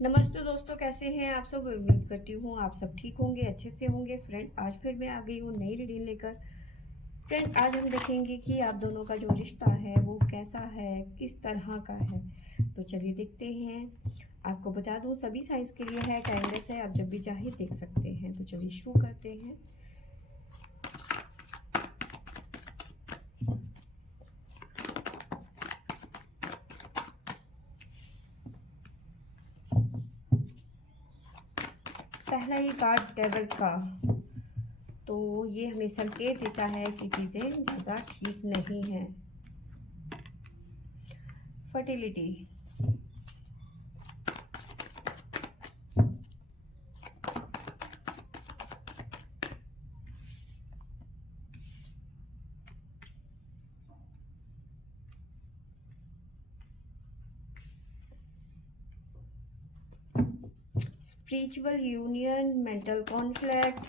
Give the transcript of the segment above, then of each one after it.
नमस्ते दोस्तों, कैसे हैं आप सब। उम्मीद करती हूँ आप सब ठीक होंगे, अच्छे से होंगे। फ्रेंड, आज फिर मैं आ गई हूँ नई रीडिंग लेकर। फ्रेंड, आज हम देखेंगे कि आप दोनों का जो रिश्ता है वो कैसा है, किस तरह का है। तो चलिए देखते हैं। आपको बता दूँ सभी साइज के लिए है, टाइमलेस है, आप जब भी चाहे देख सकते हैं। तो चलिए शुरू करते हैं। पहला ही कार्ड डेविल का। तो ये हमें संकेत देता है कि चीज़ें ज़्यादा ठीक नहीं हैं। Fertility. Spiritual union, mental conflict,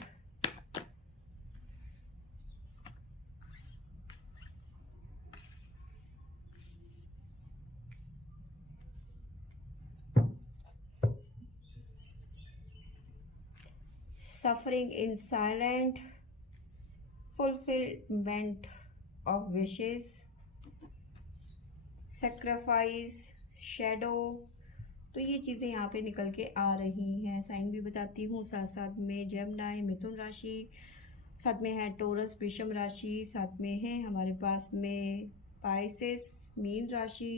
suffering in silent, fulfillment of wishes, sacrifice, shadow। तो ये चीज़ें यहाँ पे निकल के आ रही हैं। साइन भी बताती हूँ, साथ साथ में जेमिनी मिथुन राशि, साथ में है टोरस वृषभ राशि, साथ में है हमारे पास में पाइसेस मीन राशि।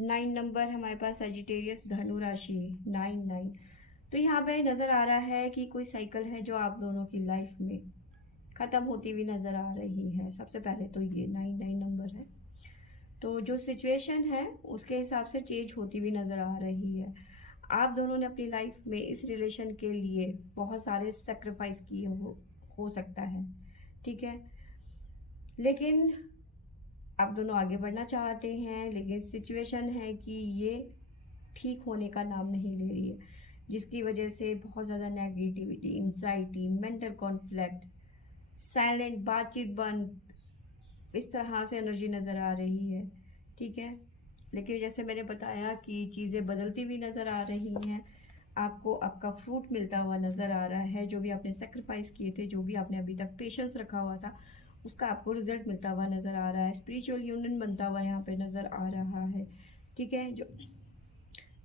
9 नंबर हमारे पास सजिटेरियस धनु राशि, 9 तो यहाँ पे नज़र आ रहा है कि कोई साइकिल है जो आप दोनों की लाइफ में ख़त्म होती हुई नज़र आ रही है। सबसे पहले तो ये 9 नंबर है, तो जो सिचुएशन है उसके हिसाब से चेंज होती हुई नज़र आ रही है। आप दोनों ने अपनी लाइफ में इस रिलेशन के लिए बहुत सारे सेक्रीफाइस किए हो सकता है, ठीक है। लेकिन आप दोनों आगे बढ़ना चाहते हैं, लेकिन सिचुएशन है कि ये ठीक होने का नाम नहीं ले रही है, जिसकी वजह से बहुत ज़्यादा negativity, anxiety, mental conflict, silent बातचीत बंद, इस तरह से एनर्जी नज़र आ रही है, ठीक है। लेकिन जैसे मैंने बताया कि चीज़ें बदलती हुई नज़र आ रही हैं। आपको आपका फ्रूट मिलता हुआ नज़र आ रहा है। जो भी आपने सेक्रीफाइस किए थे, जो भी आपने अभी तक पेशेंस रखा हुआ था, उसका आपको रिजल्ट मिलता हुआ नज़र आ रहा है। स्पिरिचुअल यूनियन बनता हुआ यहाँ पे नज़र आ रहा है, ठीक है। जो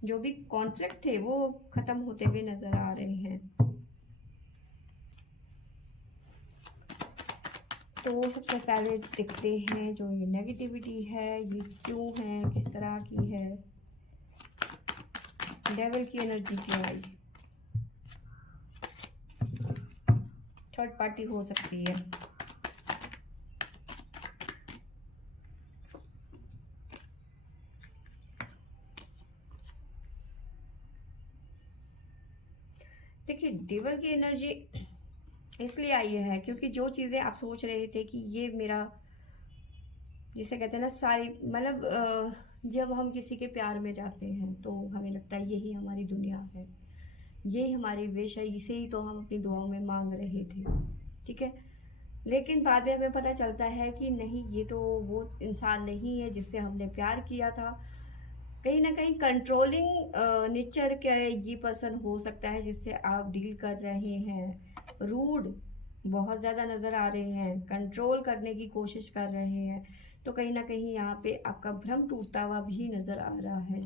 जो भी कॉन्फ्लिक्ट थे वो ख़त्म होते हुए नज़र आ रहे हैं। तो सबसे पहले देखते हैं जो ये नेगेटिविटी है ये क्यों है, किस तरह की है। डेविल की एनर्जी क्यों आई। थर्ड पार्टी हो सकती है। देखिए, डेविल की एनर्जी इसलिए आई है क्योंकि जो चीज़ें आप सोच रहे थे कि ये मेरा, जिसे कहते हैं ना, सारी मतलब जब हम किसी के प्यार में जाते हैं तो हमें लगता है यही हमारी दुनिया है, यही हमारी विश है, इसे ही तो हम अपनी दुआओं में मांग रहे थे, ठीक है। लेकिन बाद में हमें पता चलता है कि नहीं, ये तो वो इंसान नहीं है जिससे हमने प्यार किया था। कहीं ना कहीं कंट्रोलिंग नेचर का ये पर्सन हो सकता है जिससे आप डील कर रहे हैं। रूड बहुत ज़्यादा नज़र आ रहे हैं, कंट्रोल करने की कोशिश कर रहे हैं। तो कहीं ना कहीं यहाँ पे आपका भ्रम टूटता हुआ भी नज़र आ रहा है।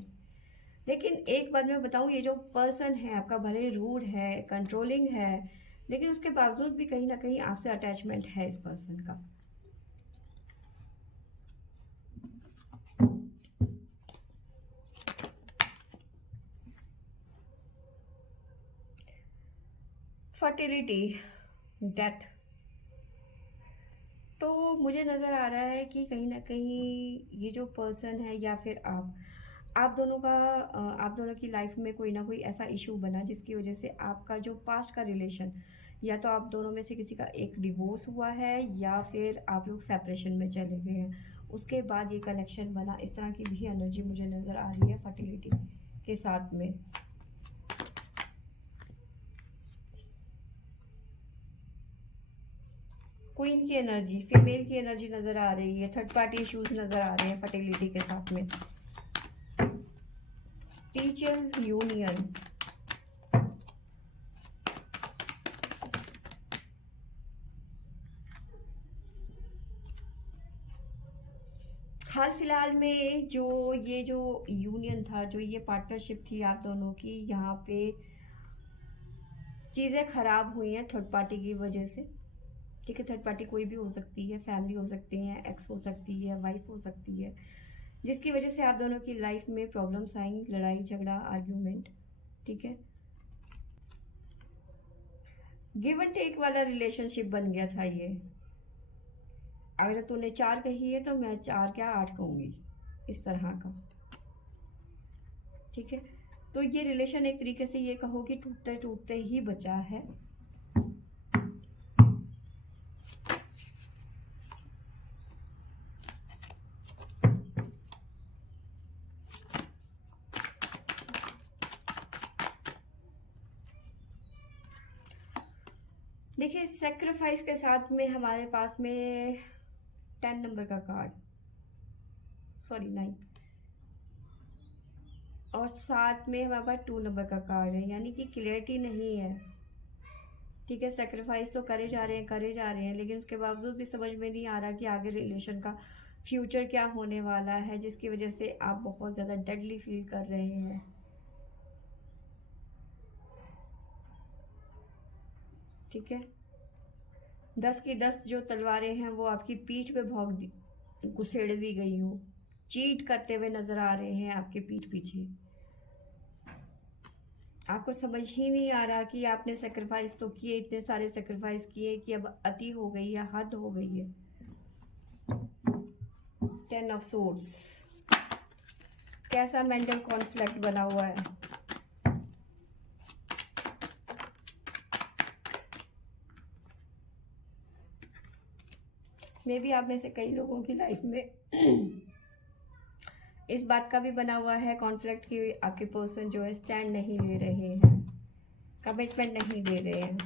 लेकिन एक बात मैं बताऊं, ये जो पर्सन है आपका भले रूड है, कंट्रोलिंग है, लेकिन उसके बावजूद भी कहीं ना कहीं आपसे अटैचमेंट है इस पर्सन का। Fertility, death. तो मुझे नज़र आ रहा है कि कहीं ना कहीं ये जो पर्सन है या फिर आप दोनों का आप दोनों की लाइफ में कोई ना कोई ऐसा इशू बना जिसकी वजह से आपका जो पास्ट का रिलेशन, या तो आप दोनों में से किसी का एक डिवोर्स हुआ है या फिर आप लोग सेपरेशन में चले गए हैं, उसके बाद ये कनेक्शन बना। इस तरह की भी एनर्जी मुझे नज़र आ रही है फर्टिलिटी के साथ में। क्वीन की एनर्जी, फीमेल की एनर्जी नज़र आ रही है। थर्ड पार्टी इश्यूज नज़र आ रहे हैं फर्टिलिटी के साथ में। स्पिरिचुअल यूनियन, हाल फिलहाल में जो यूनियन था, जो ये पार्टनरशिप थी आप दोनों की, यहाँ पे चीज़ें खराब हुई हैं थर्ड पार्टी की वजह से। ठीक है, थर्ड पार्टी कोई भी हो सकती है, फैमिली हो सकती है, एक्स हो सकती है, वाइफ हो सकती है, जिसकी वजह से आप दोनों की लाइफ में प्रॉब्लम्स आई, लड़ाई झगड़ा, आर्ग्यूमेंट। ठीक है, गिव एंड टेक वाला रिलेशनशिप बन गया था ये। अगर तूने 4 कही है तो मैं 4 क्या 8 कहूँगी, इस तरह का। ठीक है, तो ये रिलेशन एक तरीके से ये कहो कि टूटते टूटते ही बचा है। देखिए, सेक्रीफाइस के साथ में हमारे पास में 10 नंबर का कार्ड, सॉरी 9, और साथ में हमारे पास 2 नंबर का कार्ड है, यानी कि क्लियरिटी नहीं है। ठीक है, सेक्रीफाइस तो करे जा रहे हैं, लेकिन उसके बावजूद भी समझ में नहीं आ रहा कि आगे रिलेशन का फ्यूचर क्या होने वाला है, जिसकी वजह से आप बहुत ज़्यादा डेडली फील कर रहे हैं। ठीक है, 10 की 10 जो तलवारें हैं वो आपकी पीठ पे घुसेड़ दी गई हूँ, चीट करते हुए नजर आ रहे हैं आपके पीठ पीछे। आपको समझ ही नहीं आ रहा कि आपने सेक्रीफाइस तो किए, इतने सारे सेक्रीफाइस किए कि अब अति हो गई है, हद हो गई है। 10 ऑफ सोर्ड्स, कैसा मेंटल कॉन्फ्लिक्ट बना हुआ है। मे बी आप में से कई लोगों की लाइफ में इस बात का भी बना हुआ है कॉन्फ्लिक्ट कि आपके पर्सन जो है स्टैंड नहीं ले रहे हैं, कमिटमेंट नहीं दे रहे हैं।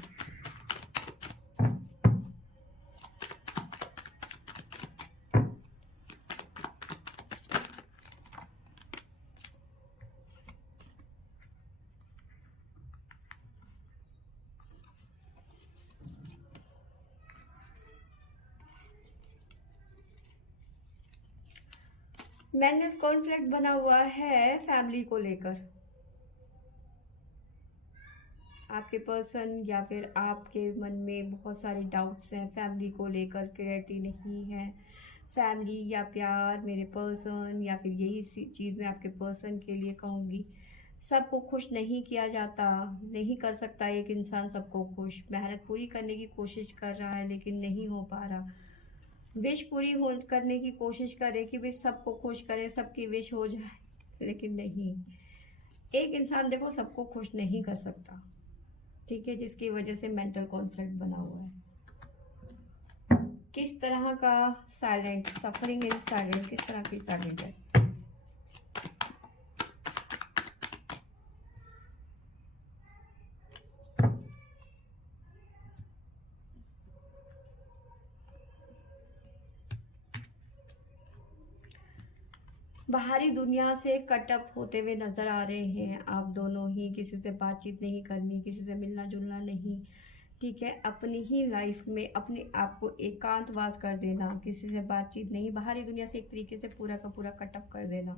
मैंने कॉन्फ्लिक्ट बना हुआ है फैमिली को लेकर। आपके पर्सन या फिर आपके मन में बहुत सारे डाउट्स हैं फैमिली को लेकर, क्लैरिटी नहीं है। फैमिली या प्यार, मेरे पर्सन, या फिर यही चीज़ मैं आपके पर्सन के लिए कहूँगी, सबको खुश नहीं किया जाता, नहीं कर सकता एक इंसान सबको खुश। मेहनत पूरी करने की कोशिश कर रहा है लेकिन नहीं हो पा रहा। विश पूरी करने की कोशिश करे कि वे सबको खुश करे, सबकी विश हो जाए, लेकिन नहीं। एक इंसान देखो सबको खुश नहीं कर सकता। ठीक है, जिसकी वजह से मेंटल कॉन्फ्लिक्ट बना हुआ है। किस तरह का साइलेंट, सफरिंग इन साइलेंट, किस तरह की साइलेंट है। बाहरी दुनिया से कटअप होते हुए नजर आ रहे हैं आप दोनों ही, किसी से बातचीत नहीं करनी, किसी से मिलना जुलना नहीं। ठीक है, अपनी ही लाइफ में अपने आप को एकांतवास कर देना, किसी से बातचीत नहीं, बाहरी दुनिया से एक तरीके से पूरा का पूरा कटअप कर देना।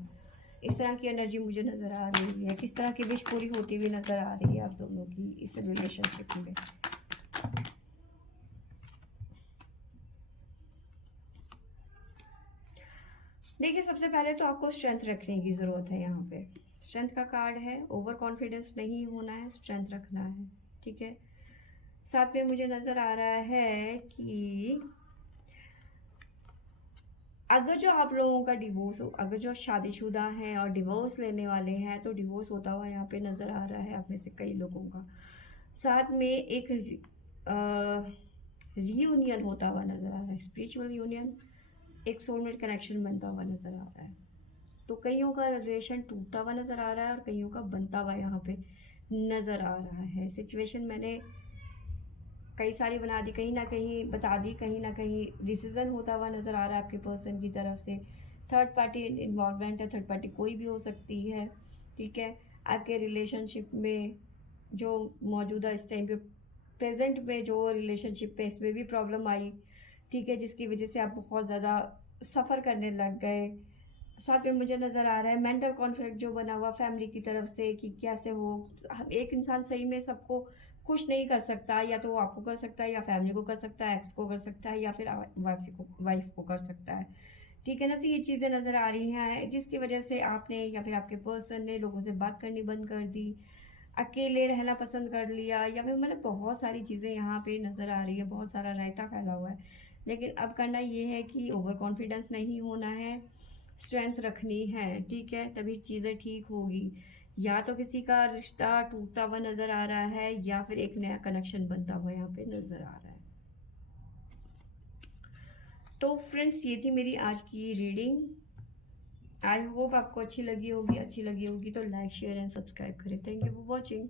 इस तरह की एनर्जी मुझे नजर आ रही है। किस तरह की विश पूरी होती हुई नजर आ रही है आप दोनों की इस रिलेशनशिप में। देखिए, सबसे पहले तो आपको स्ट्रेंथ रखने की ज़रूरत है। यहाँ पे स्ट्रेंथ का कार्ड है, ओवर कॉन्फिडेंस नहीं होना है, स्ट्रेंथ रखना है। ठीक है, साथ में मुझे नज़र आ रहा है कि अगर जो आप लोगों का डिवोर्स हो, अगर जो शादीशुदा हैं और डिवोर्स लेने वाले हैं, तो डिवोर्स होता हुआ यहाँ पे नज़र आ रहा है आप में से कई लोगों का। साथ में एक रीयूनियन होता हुआ नज़र आ रहा है, स्पिरिचुअल यूनियन, एक सोलमेट कनेक्शन बनता हुआ नज़र आ रहा है। तो कईयों का रिलेशन टूटता हुआ नज़र आ रहा है और कईयों का बनता हुआ यहाँ पे नज़र आ रहा है। सिचुएशन मैंने कई सारी बना दी, कहीं ना कहीं बता दी, कहीं ना कहीं डिसीजन होता हुआ नज़र आ रहा है आपके पर्सन की तरफ से। थर्ड पार्टी इन्वॉल्वमेंट है, थर्ड पार्टी कोई भी हो सकती है। ठीक है। आपके रिलेशनशिप में जो मौजूदा इस टाइम पे प्रेजेंट में जो रिलेशनशिप है इसमें भी प्रॉब्लम आई, ठीक है, जिसकी वजह से आप बहुत ज़्यादा सफ़र करने लग गए। साथ में मुझे नज़र आ रहा है मेंटल कॉन्फ्लिक्ट जो बना हुआ फैमिली की तरफ से कि कैसे हो। हम एक इंसान सही में सबको खुश नहीं कर सकता, या तो वो आपको कर सकता है, या फैमिली को कर सकता है, एक्स को कर सकता है, या फिर वाइफ को कर सकता है, ठीक है ना। तो ये चीज़ें नज़र आ रही हैं जिसकी वजह से आपने या फिर आपके पर्सन ने लोगों से बात करनी बंद कर दी, अकेले रहना पसंद कर लिया, या फिर मतलब बहुत सारी चीज़ें यहाँ पे नज़र आ रही है, बहुत सारा रायता फैला हुआ है। लेकिन अब करना ये है कि ओवर कॉन्फिडेंस नहीं होना है, स्ट्रेंथ रखनी है, ठीक है, तभी चीज़ें ठीक होगी। या तो किसी का रिश्ता टूटता हुआ नज़र आ रहा है, या फिर एक नया कनेक्शन बनता हुआ यहाँ पे नज़र आ रहा है। तो फ्रेंड्स, ये थी मेरी आज की रीडिंग। आई होप आपको अच्छी लगी होगी तो लाइक शेयर एंड सब्सक्राइब करें। Thank you for watching.